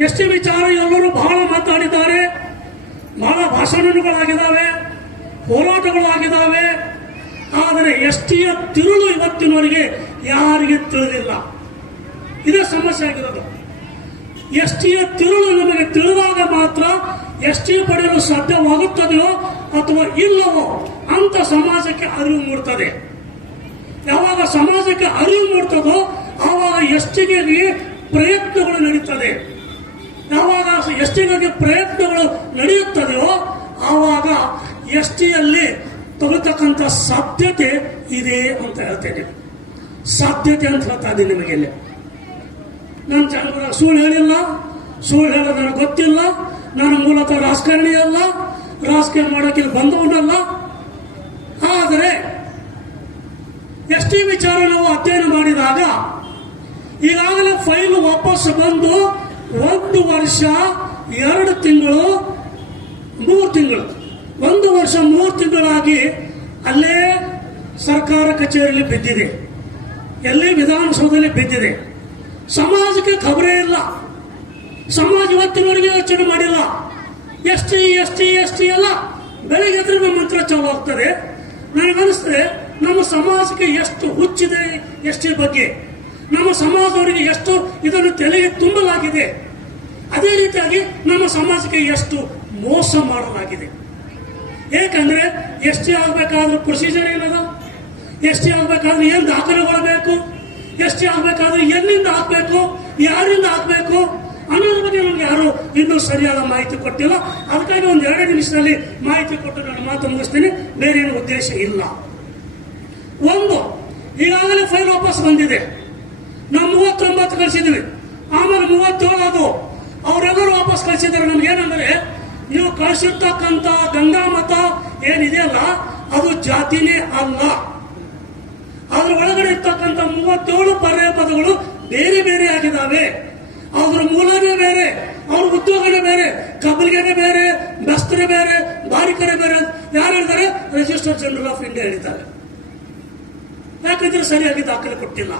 ಎಷ್ಟೇ ವಿಚಾರ ಎಲ್ಲರೂ ಬಹಳ ಮಾತಾಡಿದ್ದಾರೆ. ಬಹಳ ಭಾಷಣಗಳಾಗಿದ್ದಾವೆ, ಹೋರಾಟಗಳಾಗಿದ್ದಾವೆ. ಆದರೆ ಎಷ್ಟಿಯ ತಿರುಳು ಇವತ್ತಿನವರಿಗೆ ಯಾರಿಗೆ ತಿಳಿದಿಲ್ಲ. ಇದೇ ಸಮಸ್ಯೆ ಆಗಿರೋದು. ಎಷ್ಟಿಯ ತಿರುಳು ನಮಗೆ ತಿಳಿದಾಗ ಮಾತ್ರ ಎಷ್ಟಿ ಪಡೆಯಲು ಸಾಧ್ಯವಾಗುತ್ತದೆಯೋ ಅಥವಾ ಇಲ್ಲವೋ ಅಂತ ಸಮಾಜಕ್ಕೆ ಅರಿವು ಮೂಡ್ತದೆ. ಯಾವಾಗ ಸಮಾಜಕ್ಕೆ ಅರಿವು ಮೂಡ್ತದೋ ಆವಾಗ ಎಷ್ಟಿಗೆ ಪ್ರಯತ್ನಗಳು ನಡೀತದೆ. ಯಾವಾಗ ಬಗ್ಗೆ ಪ್ರಯತ್ನಗಳು ನಡೆಯುತ್ತದೆಯೋ ಆವಾಗ ಎಸ್ ಟಿಯಲ್ಲಿ ತಗೊಳ್ತಕ್ಕಂಥ ಸಾಧ್ಯತೆ ಇದೆ ಅಂತ ಹೇಳ್ತೇನೆ ಸಾಧ್ಯತೆ ಅಂತ ಹೇಳ್ತಾ ಇದ್ದೀನಿ ನಿಮಗೆ ಇಲ್ಲಿ. ನಾನು ಜನಗಳ ಸುಳ್ಳು ಹೇಳಿಲ್ಲ, ಸುಳ್ಳು ಹೇಳೋದು ನನಗೆ ಗೊತ್ತಿಲ್ಲ, ನಾನು ಮೂಲತಃ ರಾಜಕಾರಣಿ ಅಲ್ಲ, ರಾಜಕೀಯ ಮಾಡೋಕೆ ಬಂದವನಲ್ಲ. ಆದರೆ ಟಿ ವಿಚಾರ ನಾವು ಅಧ್ಯಯನ ಮಾಡಿದಾಗ ಈಗಾಗಲೇ ಫೈಲ್ ವಾಪಸ್ ಬಂದು ಒಂದು ವರ್ಷ, ಎರಡು ತಿಂಗಳು, ಮೂರು ತಿಂಗಳು. ಒಂದು ವರ್ಷ, ಮೂರು ತಿಂಗಳಾಗಿ ಅಲ್ಲೇ ಸರ್ಕಾರ ಕಚೇರಿಯಲ್ಲಿ ಬಿದ್ದಿದೆ. ಎಲ್ಲಿ ವಿಧಾನಸೌಧದಲ್ಲಿ ಬಿದ್ದಿದೆ. ಸಮಾಜಕ್ಕೆ ಖಬರೇ ಇಲ್ಲ. ಸಮಾಜ ಇವತ್ತಿನವರೆಗೆ ಯೋಚನೆ ಮಾಡಿಲ್ಲ. S T S T S T ಎಲ್ಲ ಬೆಳಗ್ಗೆ ಎದ್ರೆ ನಮ್ಮ ಮಂತ್ರ ಚಾಲು ಆಗ್ತದೆ. ನನಗನ್ನಿಸ್ತದೆ ನಮ್ಮ ಸಮಾಜಕ್ಕೆ ಎಷ್ಟು ಹುಚ್ಚಿದೆ ಎಸ್ ಟಿ ಬಗ್ಗೆ. ನಮ್ಮ ಸಮಾಜದವರಿಗೆ ಎಷ್ಟು ಇದನ್ನು ತಲೆಗೆ ತುಂಬಲಾಗಿದೆ. ಅದೇ ರೀತಿಯಾಗಿ ನಮ್ಮ ಸಮಾಜಕ್ಕೆ ಎಷ್ಟು ಮೋಸ ಮಾಡಲಾಗಿದೆ. ಏಕೆಂದ್ರೆ ಎಸ್ ಟಿ ಆಗ್ಬೇಕಾದ್ರೆ ಪ್ರೊಸೀಜರ್ ಏನದ ಎಸ್ ಟಿ ಆಗಬೇಕಾದ್ರೆ ಏನ್ ದಾಖಲೆಗಳು ಬೇಕು, ಎಸ್ ಟಿ ಆಗಬೇಕಾದ್ರೆ ಎಲ್ಲಿಂದ ಹಾಕಬೇಕು, ಯಾರಿಂದ ಹಾಕಬೇಕು ಅನ್ನೋದ್ರ ಬಗ್ಗೆ ನಮ್ಗೆ ಯಾರು ಇನ್ನೂ ಸರಿಯಾದ ಮಾಹಿತಿ ಕೊಟ್ಟಿಲ್ಲ. ಅದಕ್ಕಾಗಿ ಒಂದು ಎರಡೇ ನಿಮಿಷದಲ್ಲಿ ಮಾಹಿತಿ ಕೊಟ್ಟು ನಾನು ಮಾತು ಮುಗಿಸ್ತೀನಿ. ಬೇರೆ ಏನು ಉದ್ದೇಶ ಇಲ್ಲ. ಒಂದು, ಈಗಾಗಲೇ ಫೈಲ್ ವಾಪಸ್ ಬಂದಿದೆ. ನಾವು ಮೂವತ್ತೊಂಬತ್ತು ಕಳಿಸಿದ್ವಿ. ಆಮೇಲೆ ಮೂವತ್ತೇಳು ಅದು ಅವರೆಲ್ಲರೂ ವಾಪಸ್ ಕಳಿಸಿದ್ದಾರೆ. ನಮ್ಗೆ ಏನಂದ್ರೆ ನೀವು ಕಳಿಸಿರ್ತಕ್ಕಂಥ ಗಂಗಾ ಮತ ಏನಿದೆಯಲ್ಲ, ಅದು ಜಾತಿನೇ ಅಲ್ಲ. ಅದ್ರ ಒಳಗಡೆ ಇರ್ತಕ್ಕಂಥ ಮೂವತ್ತೇಳು ಪರ್ಯಾಯ ಪದಗಳು ಬೇರೆ ಬೇರೆ ಆಗಿದ್ದಾವೆ ಅದ್ರ ಮೂಲನೇ ಬೇರೆ, ಅವ್ರ ಉದ್ಯೋಗನೇ ಬೇರೆ ಕಬಲಿಗೆನೆ ಬೇರೆ ಬಸ್ತರೆ ಬೇರೆ ಬಾರಿಕರೇ ಬೇರೆ ಯಾರು ಹೇಳ್ತಾರೆ? ರಿಜಿಸ್ಟರ್ ಜನರಲ್ ಆಫ್ ಇಂಡಿಯಾ ಹೇಳಿದ್ದಾರೆ. ಯಾಕಂದ್ರೆ ಸರಿಯಾಗಿ ದಾಖಲೆ ಕೊಟ್ಟಿಲ್ಲ.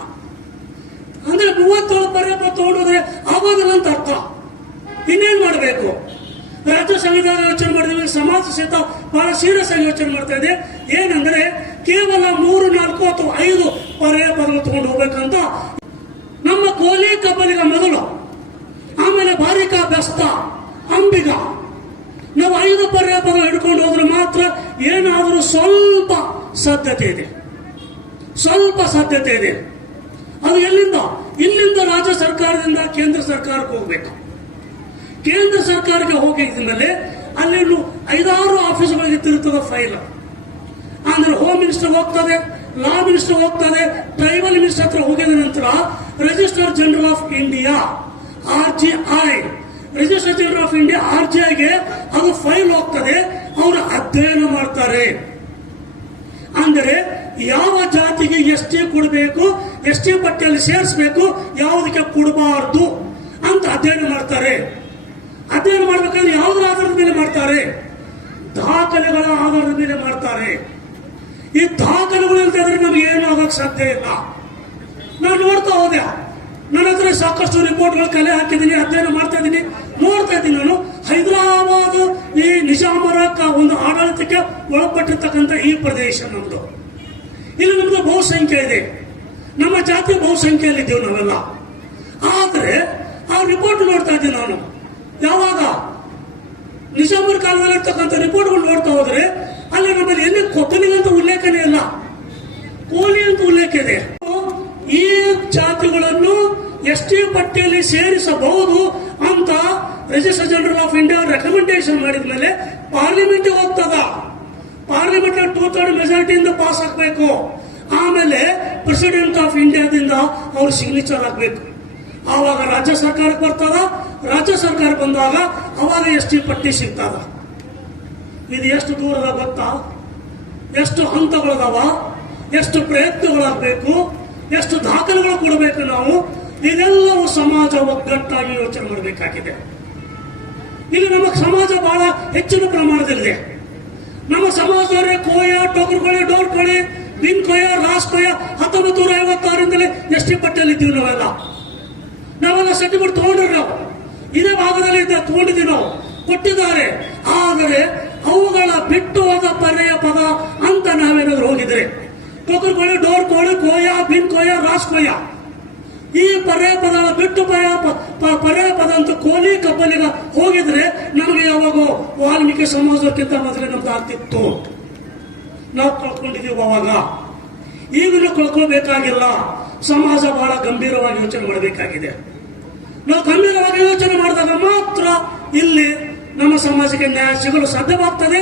ಅಂದ್ರೆ ಮೂವತ್ತೇಳು ಪರ್ಯಾಯ ಪದ ತಗೊಂಡೋದ್ರೆ ಆಗೋದಿಲ್ಲ ಅಂತ ಅರ್ಥ. ಇನ್ನೇನ್ ಮಾಡಬೇಕು? ರಾಜ್ಯ ಸಂವಿಧಾನ ಯೋಚನೆ ಮಾಡಿದ್ವಿ, ಸಮಾಜ ಸಹಿತ ಬಹಳ ಸೀರಿಯಸ್ ಆಗಿ ಯೋಚನೆ ಮಾಡ್ತಾ ಇದೆ. ಏನಂದ್ರೆ ಕೇವಲ ಮೂರು, ನಾಲ್ಕು ಅಥವಾ ಐದು ಪರ್ಯಾಯ ಪದಗಳು ತಗೊಂಡು ಹೋಗ್ಬೇಕಂತ ನಮ್ಮ ಕೋಲಿ ಕಬ್ಬಲಿಗ ಮೊದಲು ಆಮೇಲೆ ಬಾರಿಕಾ ಬೆಸ್ತ ಅಂಬಿಗ. ನಾವು ಐದು ಪರ್ಯಾಯ ಪದಗಳು ಹಿಡ್ಕೊಂಡು ಹೋದ್ರೆ ಮಾತ್ರ ಏನಾದರೂ ಸ್ವಲ್ಪ ಸಾಧ್ಯತೆ ಇದೆ. ಸ್ವಲ್ಪ ಸಾಧ್ಯತೆ ಇದೆ. ಅದು ಎಲ್ಲಿಂದ? ಇಲ್ಲಿಂದ ರಾಜ್ಯ ಸರ್ಕಾರದಿಂದ ಕೇಂದ್ರ ಸರ್ಕಾರಕ್ಕೆ ಹೋಗ್ಬೇಕು. ಕೇಂದ್ರ ಸರ್ಕಾರಕ್ಕೆ ಹೋಗಿದ್ಮೇಲೆ ಅಲ್ಲಿ ಐದಾರು ಆಫೀಸ್ಗಳಿಗೆ ತಿರುತ್ತದೆ ಫೈಲ್ ಅಂದ್ರೆ ಹೋಮ್ ಮಿನಿಸ್ಟರ್ ಹೋಗ್ತದೆ ಲಾ ಮಿನಿಸ್ಟರ್ ಹೋಗ್ತದೆ ಟ್ರೈಬಲ್ ಮಿನಿಸ್ಟರ್ ಹತ್ರ ಹೋಗಿದ ನಂತರ register general of India R G I register general of India R G ಐಗೆ ಅದು ಫೈಲ್ ಹೋಗ್ತದೆ, ಅವರು ಅಧ್ಯಯನ ಮಾಡ್ತಾರೆ. ಅಂದರೆ ಯಾವ ಜಾತಿಗೆ ಎಷ್ಟೇ ಕೊಡಬೇಕು ಎಷ್ಟೇ ಪಟ್ಟಿಯಲ್ಲಿ ಸೇರಿಸಬೇಕು, ಯಾವುದಕ್ಕೆ ಕೊಡಬಾರ್ದು ಅಂತ ಅಧ್ಯಯನ ಮಾಡ್ತಾರೆ. ಅಧ್ಯಯನ ಮಾಡಬೇಕಾದ್ರೆ ಯಾವುದರ ಆಧಾರದ ಮೇಲೆ ಮಾಡ್ತಾರೆ? ದಾಖಲೆಗಳ ಆಧಾರದ ಮೇಲೆ ಮಾಡ್ತಾರೆ. ಈ ದಾಖಲೆಗಳು ಇಲ್ದಿದ್ರೆ ನಮ್ಗೆ ಏನು ಆಗೋಕೆ ಸಾಧ್ಯ ಇಲ್ಲ. ನಾನು ನೋಡ್ತಾ ಹೋದೆ. ನನ್ನ ಹತ್ರ ಸಾಕಷ್ಟು ರಿಪೋರ್ಟ್ಗಳು ಕಲೆ ಹಾಕಿದ್ದೀನಿ, ಅಧ್ಯಯನ ಮಾಡ್ತಾ ಇದ್ದೀನಿ, ನೋಡ್ತಾ ಇದ್ದೀನಿ ನಾನು. ಹೈದರಾಬಾದ್ ಈ ನಿಜಾಮರ ಒಂದು ಆಡಳಿತಕ್ಕೆ ಒಳಪಟ್ಟಿರ್ತಕ್ಕಂಥ ಈ ಪ್ರದೇಶ ನಮ್ದು. ಇಲ್ಲಿ ನಮ್ದು ಬಹುಸಂಖ್ಯೆ ಇದೆ. ನಮ್ಮ ಜಾತಿ ಬಹುಸಂಖ್ಯೆಯಲ್ಲಿದ್ದೇವೆ ನಾವೆಲ್ಲ. ಆದರೆ ಆ ರಿಪೋರ್ಟ್ ನೋಡ್ತಾ ಇದ್ದೀನಿ ನಾನು. ಯಾವಾಗ? ನಿಜಾಮರ ಕಾಲದಲ್ಲಿ ಇರ್ತಕ್ಕಂಥ ರಿಪೋರ್ಟ್ಗಳು ನೋಡ್ತಾ ಹೋದ್ರೆ ಅಲ್ಲಿ ನಮ್ಮಲ್ಲಿ ಎಲ್ಲಿ ಕೊಕ್ಕಲಿಗಂತ ಉಲ್ಲೇಖನೇ ಇಲ್ಲ. ಕೋಲಿ ಅಂತ ಉಲ್ಲೇಖ ಇದೆ. ಈ ಜಾತಿಗಳನ್ನು ಎಸ್ ಟಿ ಪಟ್ಟಿಯಲ್ಲಿ ಸೇರಿಸಬಹುದು ಅಂತ register general of India recommendation ಮಾಡಿದ ಮೇಲೆ ಪಾರ್ಲಿಮೆಂಟ್ ಹೋಗ್ತದ. ಪಾರ್ಲಿಮೆಂಟ್ ಟೂ ಥರ್ಡ್ ಮೆಜಾರಿಟಿಯಿಂದ ಪಾಸ್ ಆಗಬೇಕು. ಆಮೇಲೆ ಪ್ರೆಸಿಡೆಂಟ್ ಆಫ್ ಇಂಡಿಯಾದಿಂದ ಅವ್ರ ಸಿಗ್ನೇಚರ್ ಆಗಬೇಕು. ಆವಾಗ ರಾಜ್ಯ ಸರ್ಕಾರಕ್ಕೆ ಬರ್ತದ? ರಾಜ್ಯ ಸರ್ಕಾರ ಬಂದಾಗ ಅವಾಗ ಎಸ್ ಟಿ ಪಟ್ಟಿ ಸಿಗ್ತದ. ಇದು ಎಷ್ಟು ದೂರದ ಗೊತ್ತಾ? ಎಷ್ಟು ಹಂತಗಳದಾವ? ಎಷ್ಟು ಪ್ರಯತ್ನಗಳಾಗಬೇಕು? ಎಷ್ಟು ದಾಖಲೆಗಳು ಕೊಡಬೇಕು ನಾವು? ಇದೆಲ್ಲವೂ ಸಮಾಜ ಒಗ್ಗಟ್ಟಾಗಿ ಯೋಚನೆ ಮಾಡಬೇಕಾಗಿದೆ. ಇಲ್ಲಿ ನಮ್ಮ ಸಮಾಜ ಬಹಳ ಹೆಚ್ಚಿನ ಪ್ರಮಾಣದಲ್ಲಿದೆ. ನಮ್ಮ ಸಮಾಜದವರೇ ಕೋಯ ಡೋರ್ ಡೋರ್ಕೊಳೆ ಬಿನ್ ಕೊಯ ರಾಸ್ ಕೊಯ ಹತ್ತೊಂಬತ್ತು ನೂರ ಐವತ್ತಾರಿಂದಲೇ ಎಸ್ ಟಿ ನಾವೆಲ್ಲ. ನಾವೆಲ್ಲ ಸರ್ಟಿಫಿಕೇಟ್ ತಗೊಂಡ್ರಿ ನಾವು. ಇದೇ ಭಾಗದಲ್ಲಿ ಇದ್ದ ನಾವು. ಕೊಟ್ಟಿದ್ದಾರೆ. ಆದರೆ ಅವುಗಳ ಬಿಟ್ಟು ಹೋದ ಪರ್ಯಾಯ ಪದ ಅಂತ ನಾವೇನಾದ್ರು ಹೋಗಿದ್ರೆ. ಕೊಕ್ಕರ್ ಕೋಳಿ ಡೋರ್ ಕೋಳಿ ಕೋಯ, ಬಿನ್ ಕೋಯ, ರಾಸ್ ಕೋಯ. ಈ ಪರ್ಯಾಯ ಪದ ಬಿಟ್ಟು ಪರ್ಯಾಯ ಪದ ಅಂತ ಕೋಲಿ ಕಬ್ಬಲಿಗ ಹೋಗಿದ್ರೆ ನಮಗೆ ಯಾವಾಗ ವಾಲ್ಮೀಕಿ ಸಮಾಜಕ್ಕಿಂತ ಮೊದಲೇ ನಮ್ದು ಆಗ್ತಿತ್ತು ನಾವು ಕಳ್ಕೊಂಡಿದ್ದೀವಿ ಅವಾಗ. ಈಗಲೂ ಕಳ್ಕೊಳ್ಬೇಕಾಗಿಲ್ಲ. ಸಮಾಜ ಬಹಳ ಗಂಭೀರವಾಗಿ ಯೋಚನೆ ಮಾಡಬೇಕಾಗಿದೆ. ನಾವು ಕನ್ನಡವಾಗಿ ಯೋಚನೆ ಮಾಡಿದಾಗ ಮಾತ್ರ ಇಲ್ಲಿ ನಮ್ಮ ಸಮಾಜಕ್ಕೆ ನ್ಯಾಯ ಸಿಗಲು ಸಾಧ್ಯವಾಗ್ತದೆ.